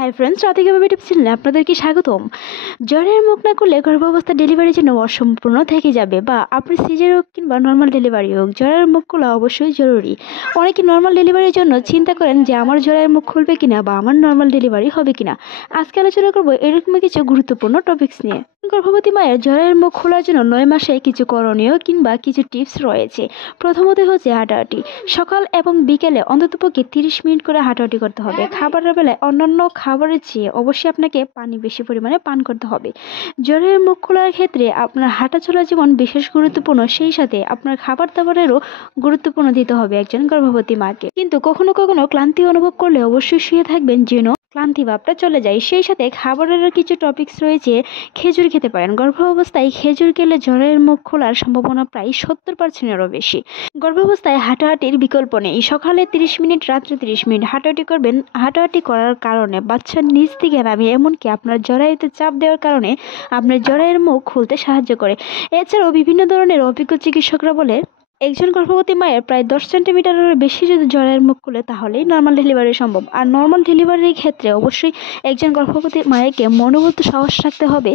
Hi friends, Radhika baby tips চ্যানেলে আপনাদেরকে স্বাগতম। জ্বরের মুখ না করলে গর্ভাবস্থা ডেলিভারির জন্য অসম্পূর্ণ থেকে যাবে, বা আপনি সিজার হোক কিংবা নর্মাল ডেলিভারি হোক, জ্বরের মুখ খোলা অবশ্যই জরুরি। অনেকে নর্মাল ডেলিভারির জন্য চিন্তা করেন যে আমার জ্বরের মুখ খুলবে কিনা বা আমার নর্মাল ডেলিভারি হবে কিনা। আজকে আলোচনা করবো এরকমই কিছু গুরুত্বপূর্ণ টপিকস নিয়ে। গর্ভবতী মায়ের জ্বরের মুখ খোলার জন্য 9 মাসে কিছু করণীয় কিংবা কিছু টিপস রয়েছে। প্রথমত হচ্ছে হাঁটাহাঁটি। সকাল এবং বিকেলে অন্ততপক্ষে 30 মিনিট করে হাঁটাহাঁটি করতে হবে। খাবারের বেলায় অন্যান্য খাবারের চেয়ে অবশ্যই আপনাকে পানি বেশি পরিমাণে পান করতে হবে। জ্বরের মুখ খোলার ক্ষেত্রে আপনার হাঁটাচলা যেমন বিশেষ গুরুত্বপূর্ণ, সেই সাথে আপনার খাবার দাবারেরও গুরুত্বপূর্ণ দিতে হবে একজন গর্ভবতী মাকে। কিন্তু কখনো কখনো ক্লান্তি অনুভব করলে অবশ্যই শুয়ে থাকবেন যেন ক্লান্তি ভাবটা চলে যায়। সেই সাথে খাবারের কিছু টপিকস রয়েছে। খেজুর খেতে পারেন। গর্ভ অবস্থায় খেজুর খেলে জ্বরের মুখ খোলার সম্ভাবনা প্রায় 70%-এরও বেশি। গর্ভাবস্থায় হাঁটাহাঁটির বিকল্প নেই। সকালে 30 মিনিট, রাত্রে 30 মিনিট হাঁটাহাঁটি করবেন। হাঁটাহাঁটি করার কারণে বাচ্চার নিচ থেকে নামে, এমনকি আপনার জরায়ুতে চাপ দেওয়ার কারণে আপনার জরায়ের মুখ খুলতে সাহায্য করে। এছাড়াও বিভিন্ন ধরনের অভিজ্ঞ চিকিৎসকরা বলে একজন গর্ভবতী মায়ের প্রায় 10 সেন্টিমিটারের বেশি যদি জ্বরের মুখ খুলে তাহলেই নর্মাল ডেলিভারি সম্ভব। আর নর্মাল ডেলিভারির ক্ষেত্রে অবশ্যই একজন গর্ভবতী মায়েরকে মনোবল সাহস রাখতে হবে,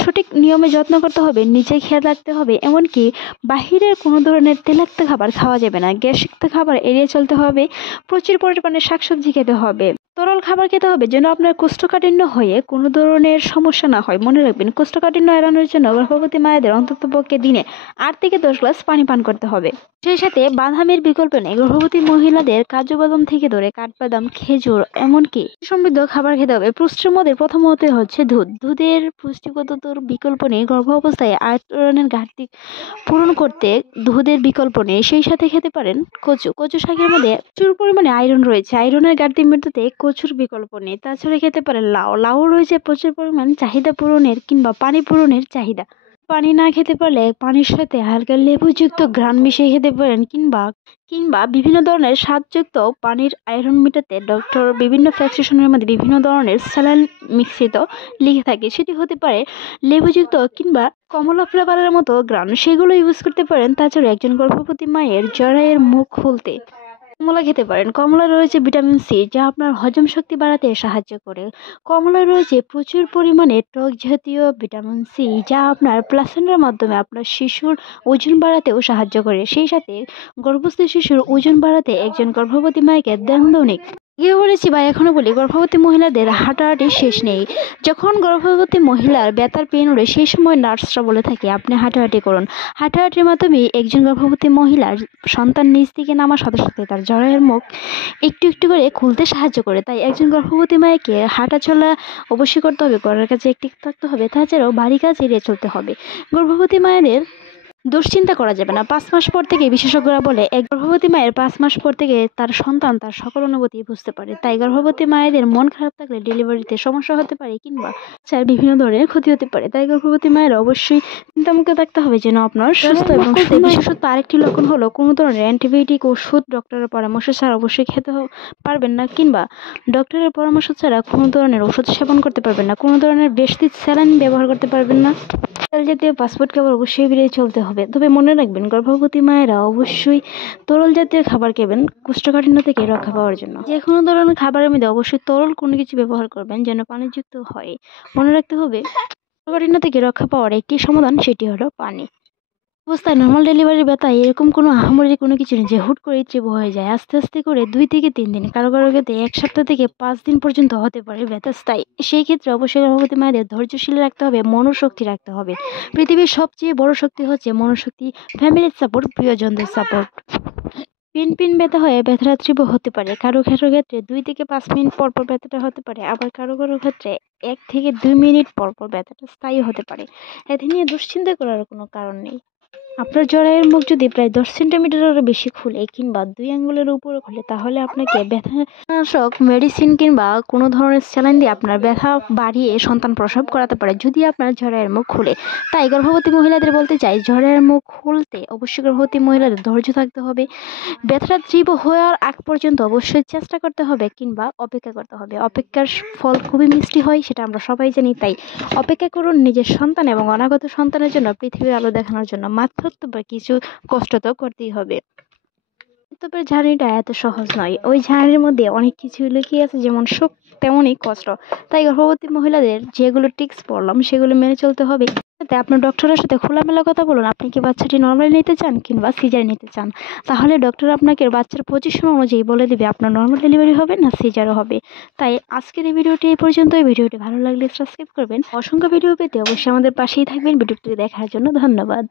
সঠিক নিয়মে যত্ন করতে হবে, নিজে খেয়াল রাখতে হবে, এমনকি বাহিরের কোনো ধরনের তেলাক্ত খাবার খাওয়া যাবে না, গ্যাসযুক্ত খাবার এড়িয়ে চলতে হবে, প্রচুর পরিমাণে শাকসবজি খেতে হবে, তরল খাবার খেতে হবে যেন আপনার কোষ্ঠকাঠিন্য হয়ে কোনো ধরনের সমস্যা না হয়। মনে রাখবেন, কোষ্ঠকাঠিন্য এড়ানোর জন্য গর্ভবতী মায়েদের অন্ততপক্ষে দিনে 8 থেকে 10 গ্লাস পানি পান করতে হবে। সেই সাথে বাদামের বিকল্প নেই। গর্ভবতী মহিলাদের কাজু বাদাম থেকে ধরে কাঠবাদাম, খেজুর, এমনকি সমৃদ্ধ খাবার খেতে হবে। পুষ্টির মধ্যে প্রথমত হচ্ছে দুধ। দুধের পুষ্টিগতর বিকল্প নেই। গর্ভ অবস্থায় আয়রনের ঘাটতি পূরণ করতে দুধের বিকল্প নেই। সেই সাথে খেতে পারেন কচু। কচু শাকের মধ্যে প্রচুর পরিমাণে আয়রন রয়েছে। আয়রনের ঘাটতি মেটাতে কচুর বিকল্প নেই। তাছাড়া খেতে পারেন লাউ। লাউ রয়েছে প্রচুর পরিমাণ চাহিদা পূরণের কিংবা পানি পূরণের চাহিদা। পানি না খেতে পারলে পানির সাথে হালকা লেবুযুক্ত ঘ্রাণ মিশিয়ে খেতে পারেন, কিংবা কিংবা বিভিন্ন ধরনের স্বাদযুক্ত পানির আয়রন মেটাতে ডক্টর বিভিন্ন প্রেসক্রিপশনের মধ্যে বিভিন্ন ধরনের স্যালাইন মিশ্রিত লিখে থাকে। সেটি হতে পারে লেবুযুক্ত কিংবা কমলা ফ্লেভারের মতো ঘ্রাণ, সেগুলো ইউজ করতে পারেন। তাছাড়া একজন গর্ভবতী মায়ের জরায়ের মুখ খুলতে কমলা খেতে পারেন। কমলায় রয়েছে ভিটামিন সি, যা আপনার হজম শক্তি বাড়াতে সাহায্য করে। কমলায় রয়েছে প্রচুর পরিমাণে টক জাতীয় ভিটামিন সি, যা আপনার প্লাসেন্টার মাধ্যমে আপনার শিশুর ওজন বাড়াতেও সাহায্য করে। সেই সাথে গর্ভস্থ শিশুর ওজন বাড়াতে একজন গর্ভবতী মায়েকে দৈনিক বলেছি বা এখনো বলি, গর্ভবতী মহিলাদের হাঁটাহাঁটি শেষ নেই। যখন গর্ভবতী মহিলার ব্যথার পেন ওঠে, সেই সময় নার্সরা বলে থাকে আপনি হাঁটাহাঁটি করুন। হাঁটাহাঁটির মাধ্যমে একজন গর্ভবতী মহিলার সন্তান নিচ থেকে নামার সাথে সাথে তার জরায়ুর মুখ একটু একটু করে খুলতে সাহায্য করে। তাই একজন গর্ভবতী মায়েকে হাঁটা চলা অবশ্যই করতে হবে, ঘরের কাছে একটি থাকতে হবে, তাছাড়াও বাড়ি কাজ এড়িয়ে চলতে হবে। গর্ভবতী মায়েদের দুশ্চিন্তা করা যাবে না। 5 মাস পর থেকে বিশেষজ্ঞরা বলে এক গর্ভবতী মায়ের 5 মাস পর থেকে তার সন্তান তার সকল অনুভূতি বুঝতে পারে। তাই গর্ভবতী মায়েদের মন খারাপ থাকলে ডেলিভারিতে সমস্যা হতে পারে, কিংবা বিভিন্ন ধরনের ক্ষতি হতে পারে। তাই গর্ভবতী মায়ের অবশ্যই চিন্তামুক্ত থাকতে হবে যেন আপনার সুস্থ এবং বিশেষত আরেকটি লক্ষণ হলো কোনো ধরনের অ্যান্টিবায়োটিক ওষুধ ডক্টরের পরামর্শ ছাড়া অবশ্যই খেতে পারবেন না, কিংবা ডক্টরের পরামর্শ ছাড়া কোনো ধরনের ওষুধ সেবন করতে পারবেন না, কোনো ধরনের বেশি স্যালাইন ব্যবহার করতে পারবেন না। তেল জাতীয় ফাস্টফুড খাবার অবশ্যই এড়িয়ে চলতে হবে। তবে মনে রাখবেন, গর্ভবতী মায়েরা অবশ্যই তরল জাতীয় খাবার খাবেন কোষ্ঠকাঠিন্য থেকে রক্ষা পাওয়ার জন্য। যে কোনো ধরনের খাবারের মধ্যে অবশ্যই তরল কোনো কিছু ব্যবহার করবেন যেন পানিযুক্ত হয়। মনে রাখতে হবে, কোষ্ঠকাঠিন্য থেকে রক্ষা পাওয়ার একটি সমাধান, সেটি হলো পানি। অবস্থায় নর্মাল ডেলিভারি ব্যথা এরকম কোনো আহামরি কোনো কিছু নেই যে হুট করে তীব্র হয়ে যায়। আস্তে আস্তে করে 2 থেকে 3 দিন, কারো কারো ক্ষেত্রে 1 সপ্তাহ থেকে 5 দিন পর্যন্ত হতে পারে ব্যথা স্থায়ী। সেই ক্ষেত্রে অবশ্যই গর্ভবতী মায়েদের ধৈর্যশীল রাখতে হবে, মনোশক্তি রাখতে হবে। পৃথিবীর সবচেয়ে বড় শক্তি হচ্ছে মনোশক্তি, ফ্যামিলির সাপোর্ট, প্রিয়জনদের সাপোর্ট। পিন ব্যথা হয়ে ব্যথাটা তীব্র হতে পারে। কারো কারো ক্ষেত্রে 2 থেকে 5 মিনিট পর পর ব্যথাটা হতে পারে, আবার কারো কারো ক্ষেত্রে 1 থেকে 2 মিনিট পর পর ব্যথাটা স্থায়ী হতে পারে। এতে নিয়ে দুশ্চিন্তা করার কোনো কারণ নেই। আপনার জরায়ুর মুখ যদি প্রায় 10 সেন্টিমিটারেরও বেশি খুলে কিংবা 2 আঙ্গুলের উপরে খুলে, তাহলে আপনাকে ব্যথানাশক মেডিসিন কিংবা কোনো ধরনের স্যালাইন দিয়ে আপনার ব্যথা বাড়িয়ে সন্তান প্রসব করাতে পারে যদি আপনার জরায়ুর মুখ খুলে। তাই গর্ভবতী মহিলাদের বলতে চাই, জরায়ুর মুখ খুলতে অবশ্যই গর্ভবতী মহিলাদের ধৈর্য থাকতে হবে। ব্যথাটা তীব্র হওয়ার আগ পর্যন্ত অবশ্যই চেষ্টা করতে হবে কিংবা অপেক্ষা করতে হবে। অপেক্ষার ফল খুবই মিষ্টি হয়, সেটা আমরা সবাই জানি। তাই অপেক্ষা করুন নিজের সন্তান এবং অনাগত সন্তানের জন্য, পৃথিবীর আলো দেখানোর জন্য। মাত্র কিছু কষ্ট তো করতেই হবে। প্রসবের জার্নিটা এত সহজ নয়। ওই জার্নির মধ্যে অনেক কিছু লুকিয়ে আছে, যেমন সুখ তেমনই কষ্ট। তাই গর্ভবতী মহিলাদের যেগুলো টিপস বললাম সেগুলো মেনে চলতে হবে। যাতে আপনার ডক্টরের সাথে খোলামেলা কথা বলুন, আপনি কি বাচ্চাটি নর্মালি নিতে চান কিংবা সিজার নিতে চান। তাহলে ডক্টর আপনাকে বাচ্চার পজিশন অনুযায়ী বলে দেবে আপনার নর্মাল ডেলিভারি হবে না সিজারও হবে। তাই আজকের এই ভিডিওটি এই পর্যন্তই। ভিডিওটি ভালো লাগলে সাবস্ক্রাইব করবেন। অসংখ্য ভিডিও পেতে অবশ্যই আমাদের পাশেই থাকবেন। ভিডিওটি দেখার জন্য ধন্যবাদ।